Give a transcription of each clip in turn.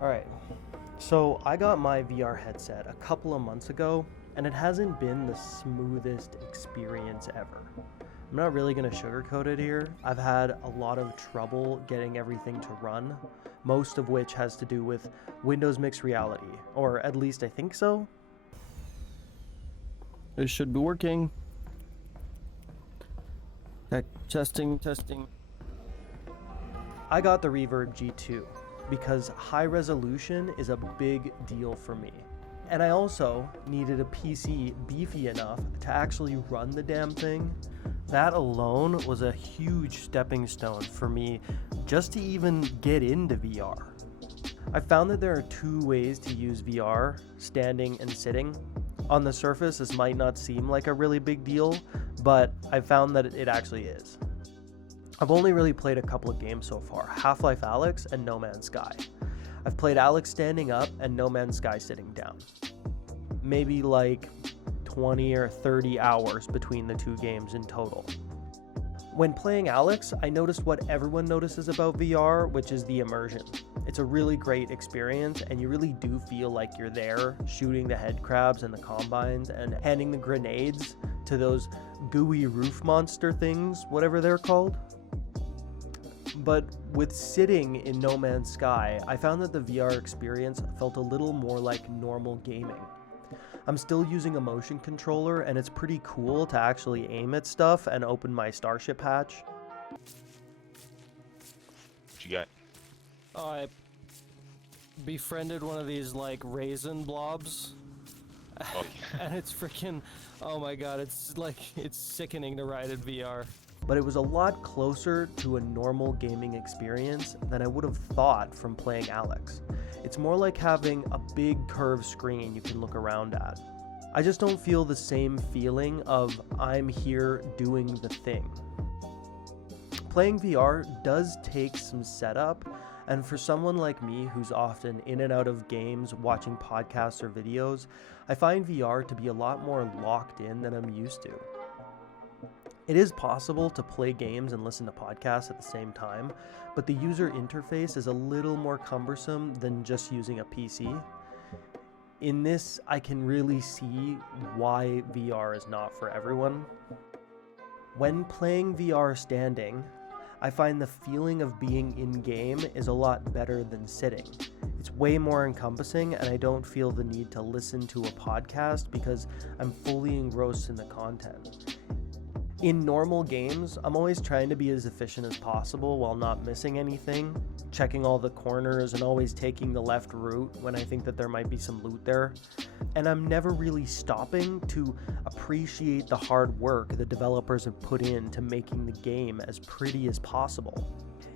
Alright, so I got my VR headset a couple of months ago, and it hasn't been the smoothest experience ever. I'm not really going to sugarcoat it here. I've had a lot of trouble getting everything to run, most of which has to do with Windows Mixed Reality, or at least I think so. This should be working. Testing. I got the Reverb G2 because high resolution is a big deal for me. And I also needed a PC beefy enough to actually run the damn thing. That alone was a huge stepping stone for me just to even get into VR. I found that there are two ways to use VR, standing and sitting. On the surface, this might not seem like a really big deal, but I found that it actually is. I've only really played a couple of games so far, Half-Life Alyx and No Man's Sky. I've played Alyx standing up and No Man's Sky sitting down. Maybe like 20 or 30 hours between the two games in total. When playing Alyx, I noticed what everyone notices about VR, which is the immersion. It's a really great experience, and you really do feel like you're there, shooting the head crabs and the combines and handing the grenades to those gooey roof monster things, whatever they're called. But with sitting in No Man's Sky, I found that the VR experience felt a little more like normal gaming. I'm still using a motion controller, and it's pretty cool to actually aim at stuff and open my Starship hatch. What you got? I befriended one of these like raisin blobs. Oh, And it's freaking, oh my god, it's sickening to ride in VR. But it was a lot closer to a normal gaming experience than I would have thought from playing Alyx. It's more like having a big curved screen you can look around at. I just don't feel the same feeling of I'm here doing the thing. Playing VR does take some setup, and for someone like me who's often in and out of games, watching podcasts or videos, I find VR to be a lot more locked in than I'm used to. It is possible to play games and listen to podcasts at the same time, but the user interface is a little more cumbersome than just using a PC. In this, I can really see why VR is not for everyone. When playing VR standing, I find the feeling of being in-game is a lot better than sitting. It's way more encompassing, and I don't feel the need to listen to a podcast because I'm fully engrossed in the content. In normal games, I'm always trying to be as efficient as possible while not missing anything, checking all the corners and always taking the left route when I think that there might be some loot there. And I'm never really stopping to appreciate the hard work the developers have put into making the game as pretty as possible.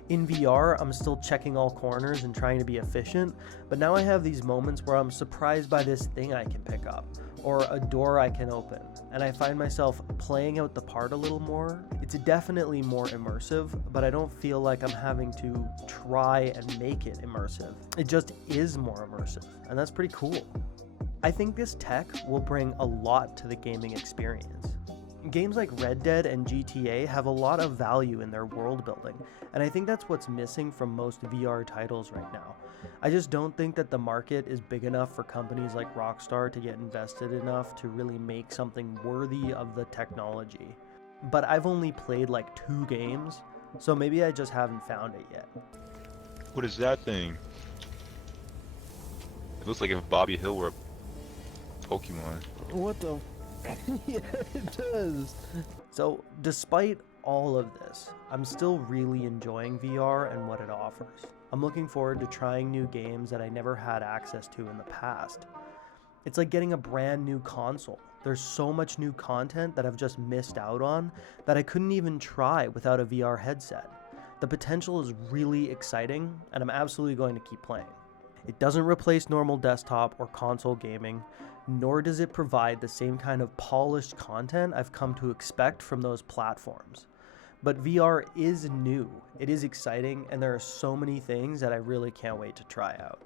In VR, I'm still checking all corners and trying to be efficient, but now I have these moments where I'm surprised by this thing I can pick up, or a door I can open, and I find myself playing out the part a little more. It's definitely more immersive, but I don't feel like I'm having to try and make it immersive. It just is more immersive, and that's pretty cool. I think this tech will bring a lot to the gaming experience. Games like Red Dead and GTA have a lot of value in their world building, and I think that's what's missing from most VR titles right now. I just don't think that the market is big enough for companies like Rockstar to get invested enough to really make something worthy of the technology. But I've only played like 2 games, so maybe I just haven't found it yet. what is that thing? It looks like if Bobby Hill were a Pokemon. What the? Yeah, it does. So despite all of this, I'm still really enjoying VR and what it offers. I'm looking forward to trying new games that I never had access to in the past. It's like getting a brand new console. There's so much new content that I've just missed out on that I couldn't even try without a VR headset. The potential is really exciting, and I'm absolutely going to keep playing. It doesn't replace normal desktop or console gaming, nor does it provide the same kind of polished content I've come to expect from those platforms. But VR is new, it is exciting, and there are so many things that I really can't wait to try out.